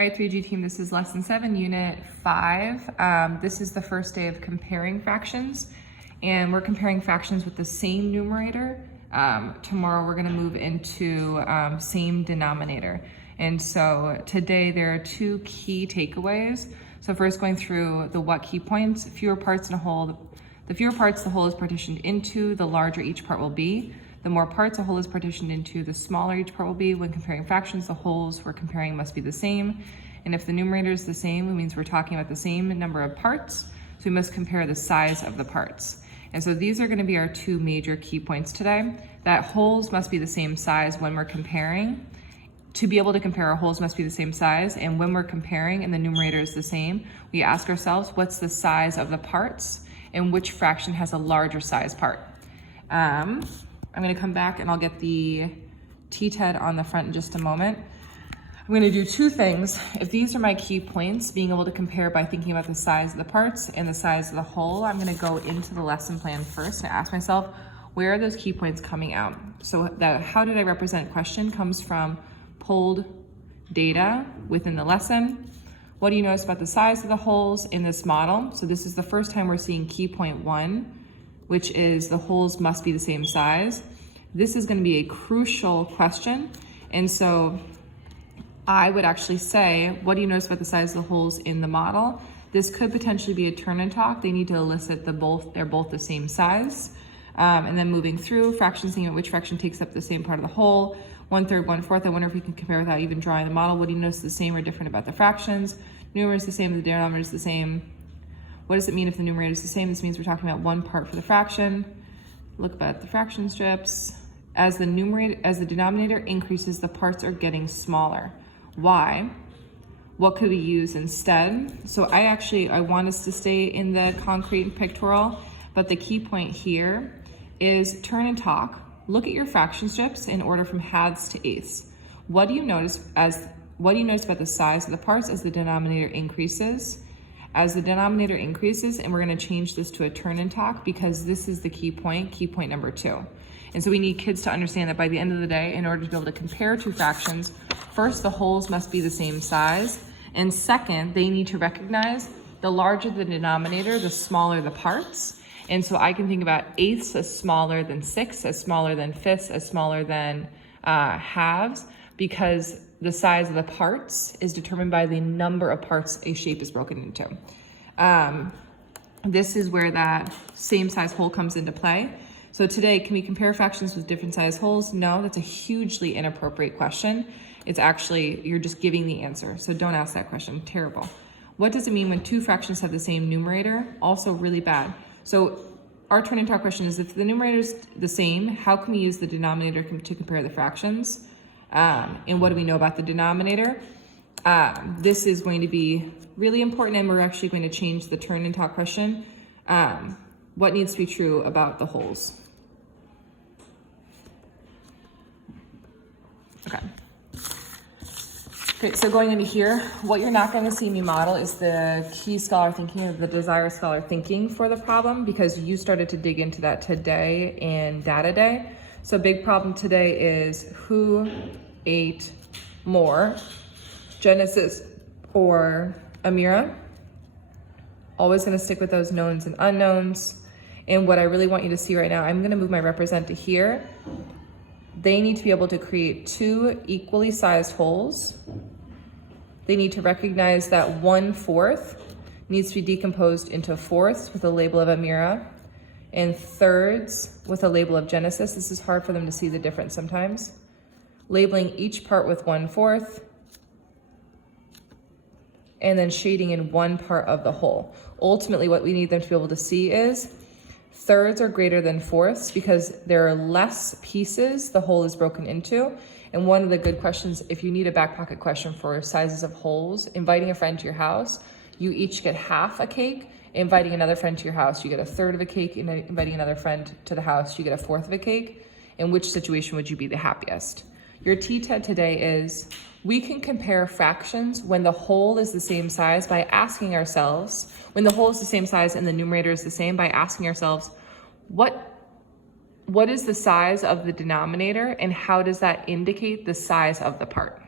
All right, 3G team, this is lesson 7, unit 5. This is the first day of comparing fractions, and we're comparing fractions with the same numerator. Tomorrow we're gonna move into same denominator. And so today there are 2 key takeaways. So first, going through the what key points: fewer parts in a whole. The fewer parts the whole is partitioned into, the larger each part will be. The more parts a whole is partitioned into, the smaller each part will be. When comparing fractions, the wholes we're comparing must be the same. And if the numerator is the same, it means we're talking about the same number of parts. So we must compare the size of the parts. And so these are going to be our 2 major key points today. That wholes must be the same size when we're comparing. To be able to compare, our wholes must be the same size. And when we're comparing and the numerator is the same, we ask ourselves, what's the size of the parts and which fraction has a larger size part? I'm going to come back and I'll get the t-TED on the front in just a moment. I'm going to do 2 things. If these are my key points, being able to compare by thinking about the size of the parts and the size of the whole, I'm going to go into the lesson plan first and ask myself, where are those key points coming out? So the how did I represent question comes from pulled data within the lesson. What do you notice about the size of the wholes in this model? So this is the first time we're seeing key point 1, which is the wholes must be the same size. This is going to be a crucial question. And so I would actually say, what do you notice about the size of the wholes in the model? This could potentially be a turn and talk. They need to elicit they're both the same size. And then moving through fractions, thinking about which fraction takes up the same part of the whole. 1/3, 1/4. I wonder if we can compare without even drawing the model. What do you notice the same or different about the fractions? Numerator is the same, the denominator is the same. What does it mean if the numerator is the same? This means we're talking about 1 part for the fraction. Look at the fraction strips. As the denominator increases, the parts are getting smaller. Why? What could we use instead? So I want us to stay in the concrete and pictorial, but the key point here is turn and talk. Look at your fraction strips in order from halves to eighths. What do you notice about the size of the parts as the denominator increases? As the denominator increases, and we're going to change this to a turn and talk because this is the key point number 2. And so we need kids to understand that by the end of the day, in order to be able to compare 2 fractions, first, the wholes must be the same size. And second, they need to recognize the larger the denominator, the smaller the parts. And so I can think about eighths as smaller than 1/6, as smaller than 1/5, as smaller than halves, because the size of the parts is determined by the number of parts a shape is broken into. This is where that same size whole comes into play. So today, can we compare fractions with different size wholes? No, that's a hugely inappropriate question. It's actually, you're just giving the answer. So don't ask that question, terrible. What does it mean when 2 fractions have the same numerator? Also really bad. So our turn and talk question is, if the numerator is the same, how can we use the denominator to compare the fractions? And what do we know about the denominator? This is going to be really important, and we're actually going to change the turn and talk question. What needs to be true about the wholes? Okay, so going into here, what you're not going to see me model is the key scholar thinking or the desire scholar thinking for the problem, because you started to dig into that today in data day. So big problem today is who ate more, Genesis or Amira? Always going to stick with those knowns and unknowns. And what I really want you to see right now, I'm going to move my represent to here. They need to be able to create 2 equally sized wholes. They need to recognize that 1/4 needs to be decomposed into 4ths with a label of Amira and 1/3 with a label of Genesis. This is hard for them to see the difference sometimes. Labeling each part with 1/4 and then shading in 1 part of the whole. Ultimately, what we need them to be able to see is 1/3 are greater than 4ths because there are less pieces the whole is broken into. And one of the good questions, if you need a back pocket question for sizes of wholes, inviting a friend to your house, you each get half a cake. Inviting another friend to your house, you get 1/3 of a cake. And inviting another friend to the house, you get 1/4 of a cake. In which situation would you be the happiest? Your t-TED today is, we can compare fractions when the whole is the same size by asking ourselves, when the whole is the same size and the numerator is the same, by asking ourselves, what is the size of the denominator and how does that indicate the size of the part?